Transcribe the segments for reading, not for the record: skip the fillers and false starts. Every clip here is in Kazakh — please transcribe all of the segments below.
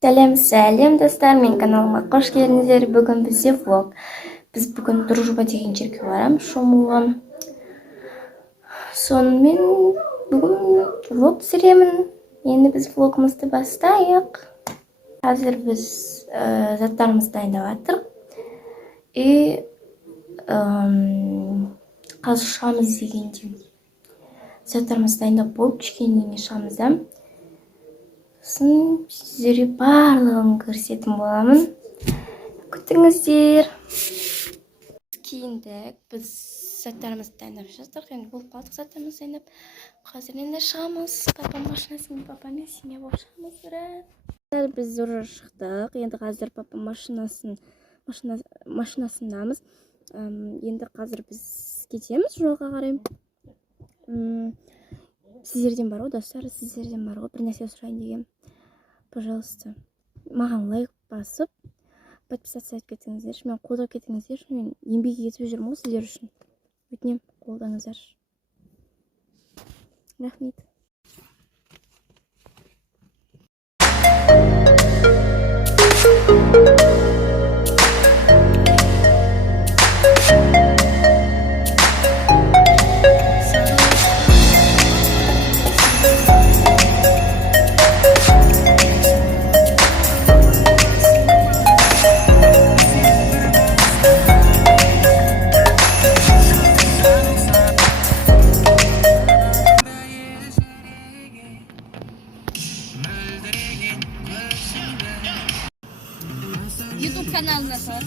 Сәлем достар, мен каналыма қош келдіңіздер. Бүгін бізде влог. Біз бүгін Дружба деген жерге барамыз, шомылуға. Сонымен бүгін влог түсіремін. Енді біз влогымызды бастайық. Қазір біз заттарымызды дайындап жатырмық. И қазір шығамыз дегенде заттарымызды дайындап болып кішкене шығамыз да. Сіздерге барлығын көрсететін боламын. Күтіңіздер. Киіндік. Біз заттарымызды дайындап жатырмық. Енді болып қалдық заттарымызды дайындап. Қазір енді шығамыз. Папам машинасымен, папамен семья болып шығамыз. Біз уже шықтық. Енді қазір папам машинасындамыз. Енді қазір біз кетеміз жолға қарай. Сіздерден бар ғой, достар, сіздерден бар ғой, бір нәрсе сұрайын деген. Пожалуйста, маған лайк басып, подписаться етіп кетіңіздерші, мен қолдап кетіңіздерші, мен еңбек етіп жүрмін ғой сіздер үшін. Өтінем, қолдаңыздаршы. Рахмет. YouTube kanalına sor.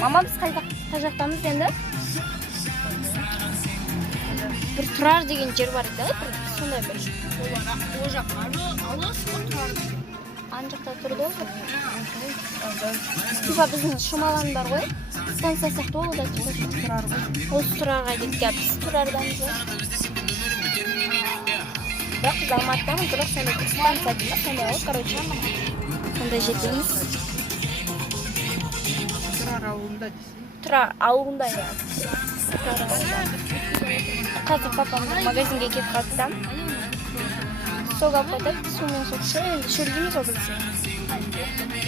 Мама, біз қай жақтамыз енді? Бір тұрар деген жер бар еді, сондай бір. О жақ алыс тұрар. Ан жақта тұрды ғой. Типа біздің шумалан бар ғой. Станция сияқты ол да типа тұрар ғой. Осы тұрарға кеткен, біз тұрардамыз ғой. Бірақ біз Алматыдамыз, бірақ сондай бір станция дейміз, сондай ғой, короче. Сондай жетеміз. Тұрар ауылында дейсің? Тұрар ауылында, я. Қазір папам магазинге кетіп қалды. Сол алып қайтады, сумен соқшы, енді шөлдейміз ол бізде.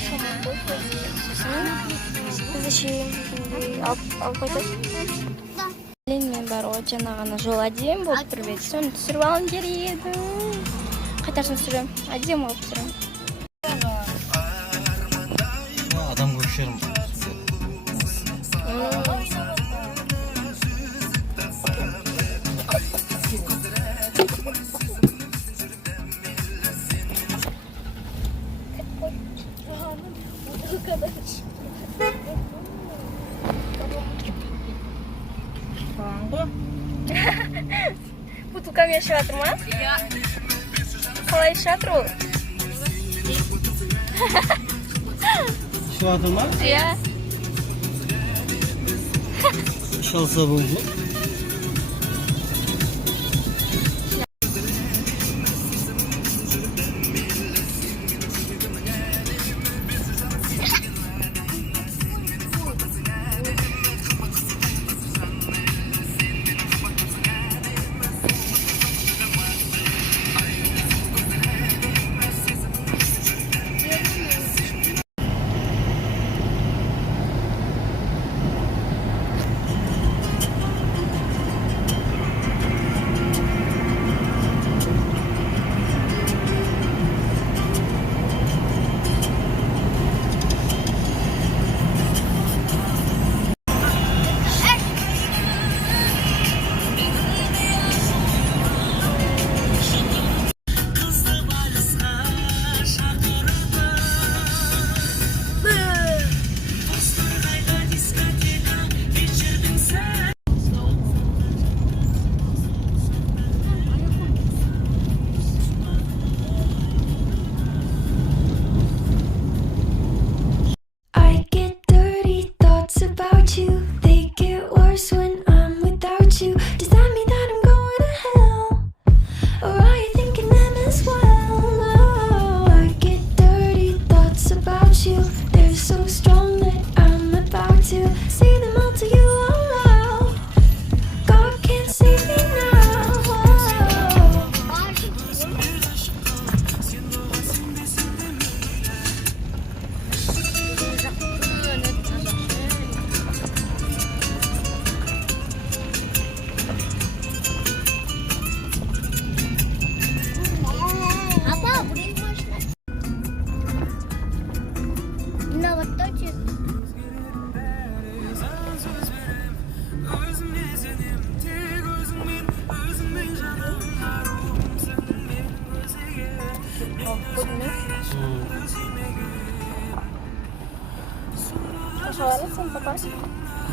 Шомын қойып, бізді шейін алып қайтады. Мен бар ғой, жаңа ғана жол әдем болып тұрып еді, соны түсіріп алым керек еді. Қайтарсын түсірем, әдем алып түсірем. Адам көршерім. Бутылкамен ішіп жатыр ма? Иә. Қалай ішіп жатыр ол? Ішіп жатыр ма? Иә. Шалса болды.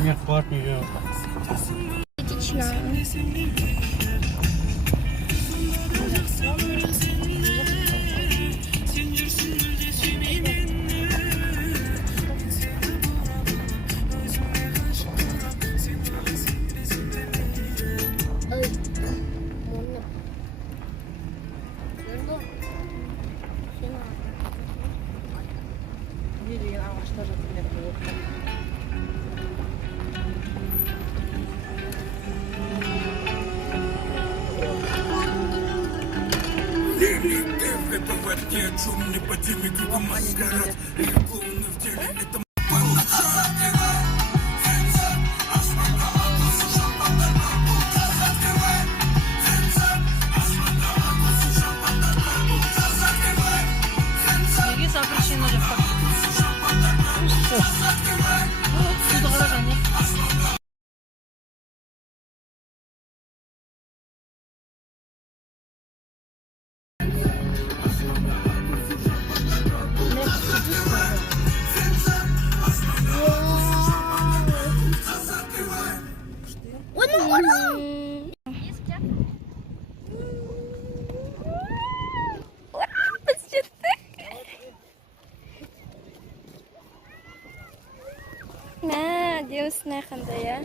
Нет, платный идет. Отлично. Не деген ағаштар жатыр болды. Лили, по воде, шумный подземный кругом маскарад. Клоуны в деле, это Неге запрещено жақта? Суды қараған не? Nah, девушка қандай, ya?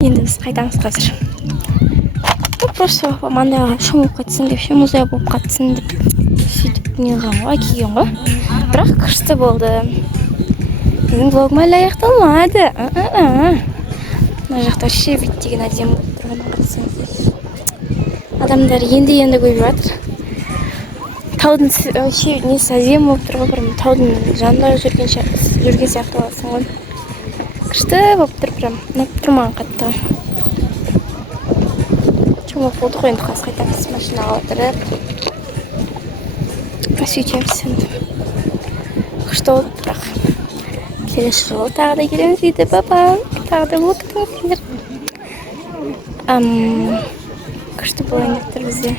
Енді біз қайтамыз қазір. Просто маңдайға шомылып қатсын деп, музей болып қатсын деп сөйтіп не қылған ғой, киген ғой. Бірақ күшті болды. Біздің влогым әлі аяқталмады. Мына жақта вообще деген әдемі болып тұрғанын қарасаңыздар. Адамдар енді көбейіп жатыр. Таудың вообще несі әдемі болып тұр ғой, бір таудың жанында жүрген сияқты боласың ғой. Күшті болып тұр, прям ұнап тұр маған қатты. Шомылып болдық қой, енді қазір қайтамыз машинаға отырып. Сөйтеміз енді. Күшті болды, бірақ келесі жолы тағы да келеміз дейді, папа. Тағы да болып күтіңіздер. Күшті болайын деп тұр бізде.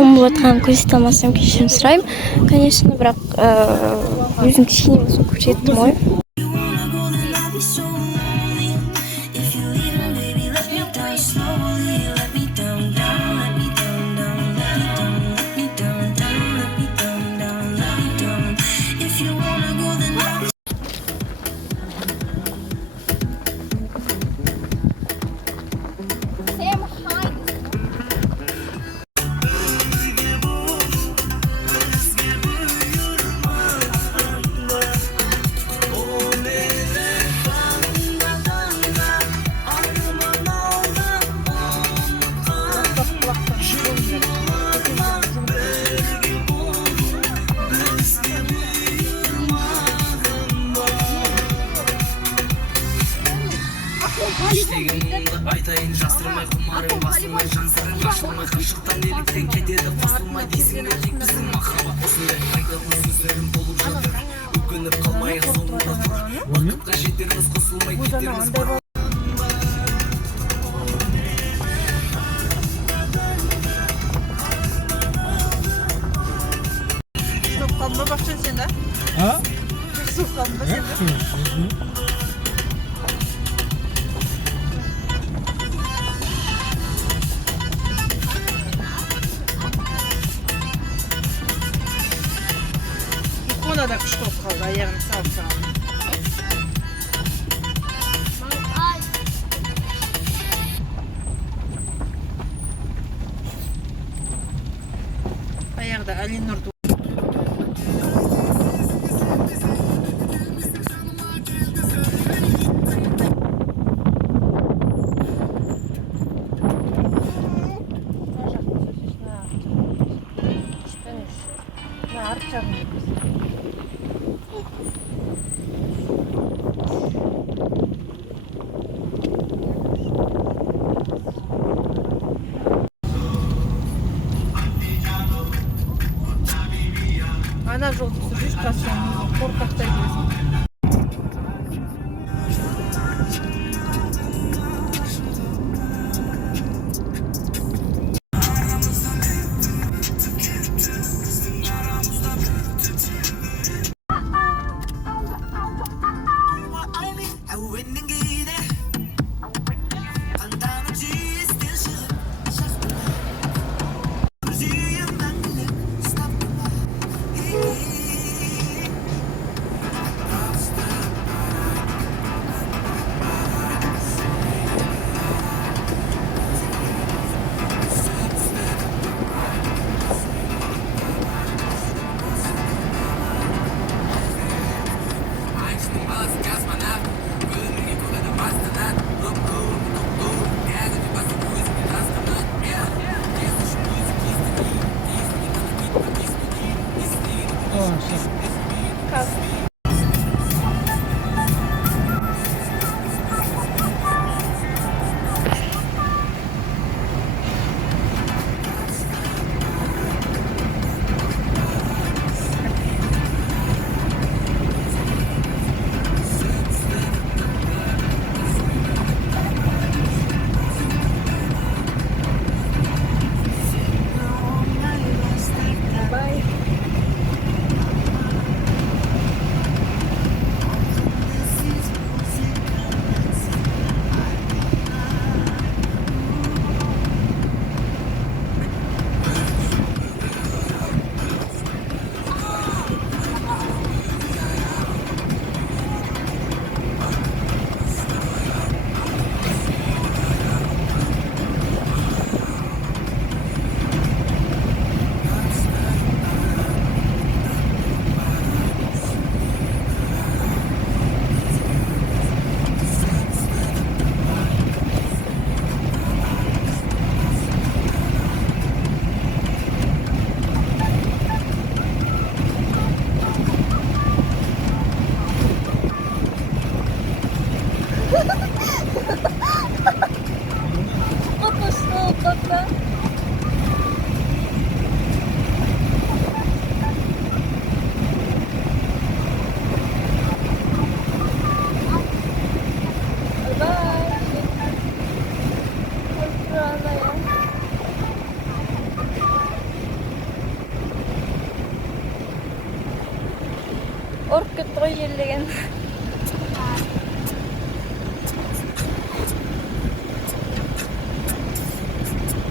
шомылып жатқан көрсете алмасам кешірім сұраймын. Конечно, бірақ өзім кішкене болсын көрсеттім ғой. Айтайын жасырмай құмарым басылмай жан сырын ашылмай қашықтан неліктен кетеді қосылмай дейсің бе тек біздің махаббат осындай айтатын сөздерім болып жатыр өкініп қалмайық соңында тұр бақытқа жетерміз қосылмай кетерміз бар Стоп қалдың ба Бақытжан сен да? Ha? Стоп қалдың ба сен да? Икона да күшті болып қалды, аяғын салып салып. Аяғда Алинұр ана жол түсіріп жүріп қорқақтай келесің. Ұрып кетті ғой жерлеген.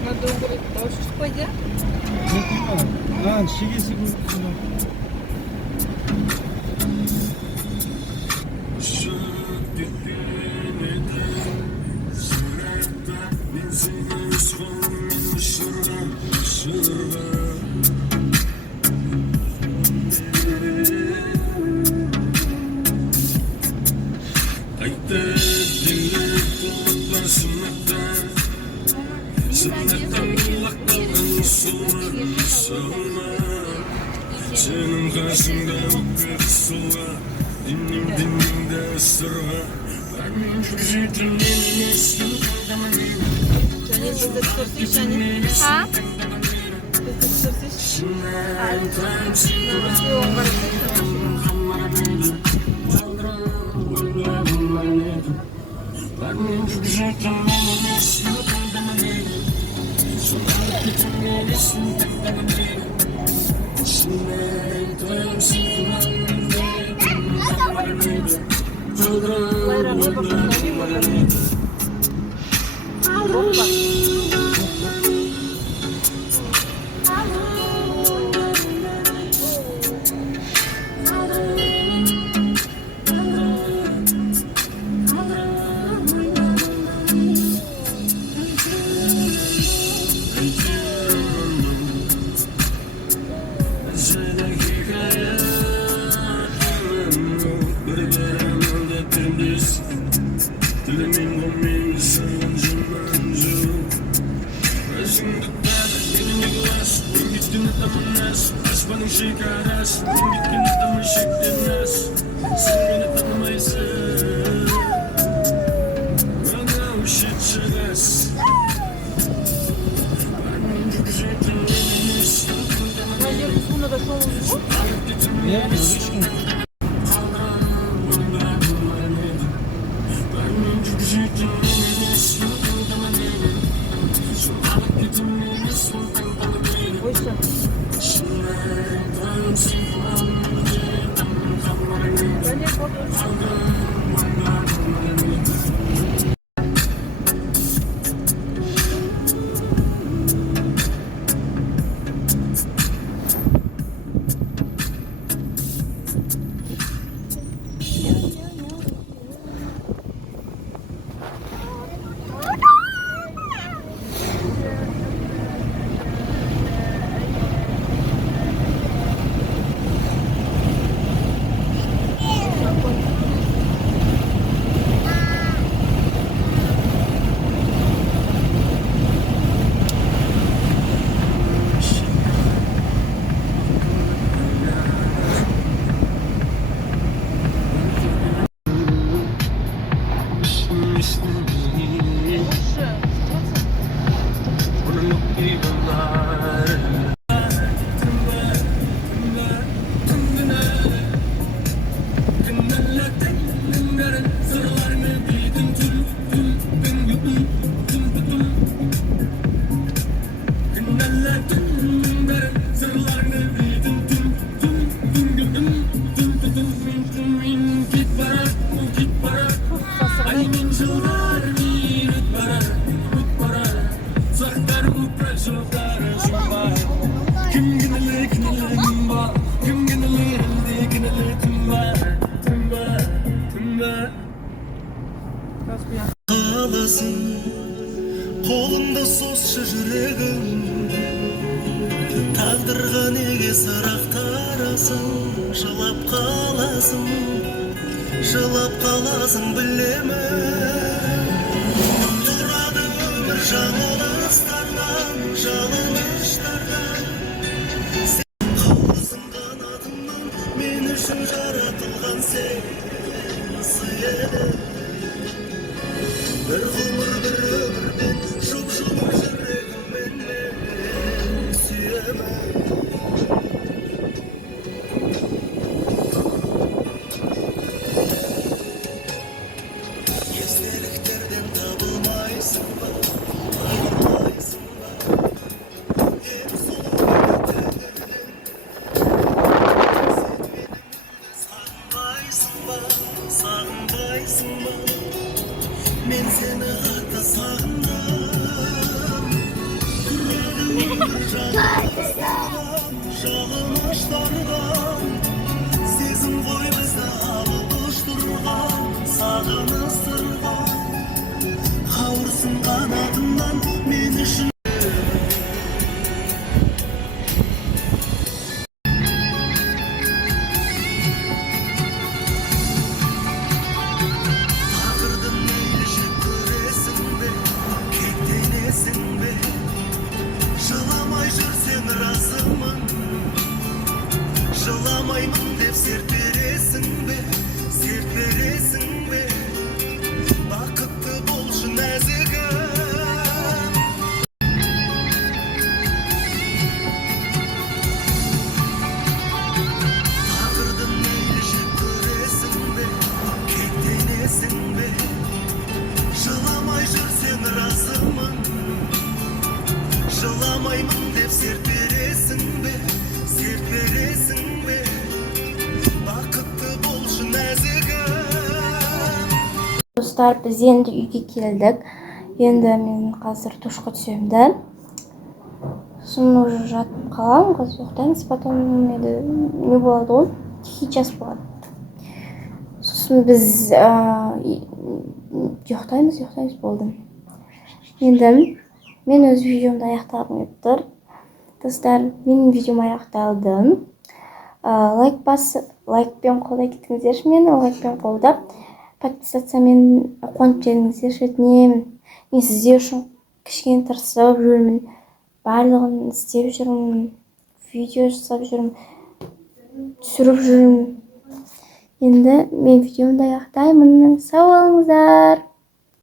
Надо убрать тоже, что пойдет? шегесі көріп. Senin karşında bir sola, dinimde ısırma. Ben çocuğum yeni istiyorum. Они будут сорсить, они. Ha? Будут сорсить. Қолыңда созшы жүрегім, тағдырға неге сырақтарасың, жылап қаласың білемін. Тұрады өмір жаңалыстардан, жалыныштардан. Сен қаласың қанатымнан, мен үшін жаратылған сен сыйы. Bir ғұмыр bir ömürмен жұп-жұмыр жүрегіммен мен сүйемін. Естеліктерден табылмайсың ба, айырмайсың ба, ең сұлу тәңірден. Сен менің жыламаймын деп серт бересің бе, серт бересің бе, бақытты болшы нәзігім. Тағдырды мейлі жек көресің бе, кектенесің бе, жыламай жүрсең разымын, жыламаймын деп серт бересің бе, серт бересің бе, бақытты болшы нәзігім. Достар, біз енді үйге келдік. Енді мен қазір душқа түсемін да. Сосын уже жатып қаламын, қазір ұйықтаймыз, потом енді не болады ғой, тихий час болады. Сосын біз ұйықтаймыз болды. Енді мен өз видеомды аяқтағым келіп тұр. Достар, менің видеом аяқталды. Лайкпен қолдап кетіңіздерші мені, лайкпен қолдап. Подписациямен қуанып жеріңіздерші өтінемін. Мен сіздер үшін кішкене тырысып жүрмін. Барлығын істеп жүрмін. Видео жасап жүрмін. Түсіріп жүрмін. Енді мен видеомды аяқтаймын. Сау болыңыздар.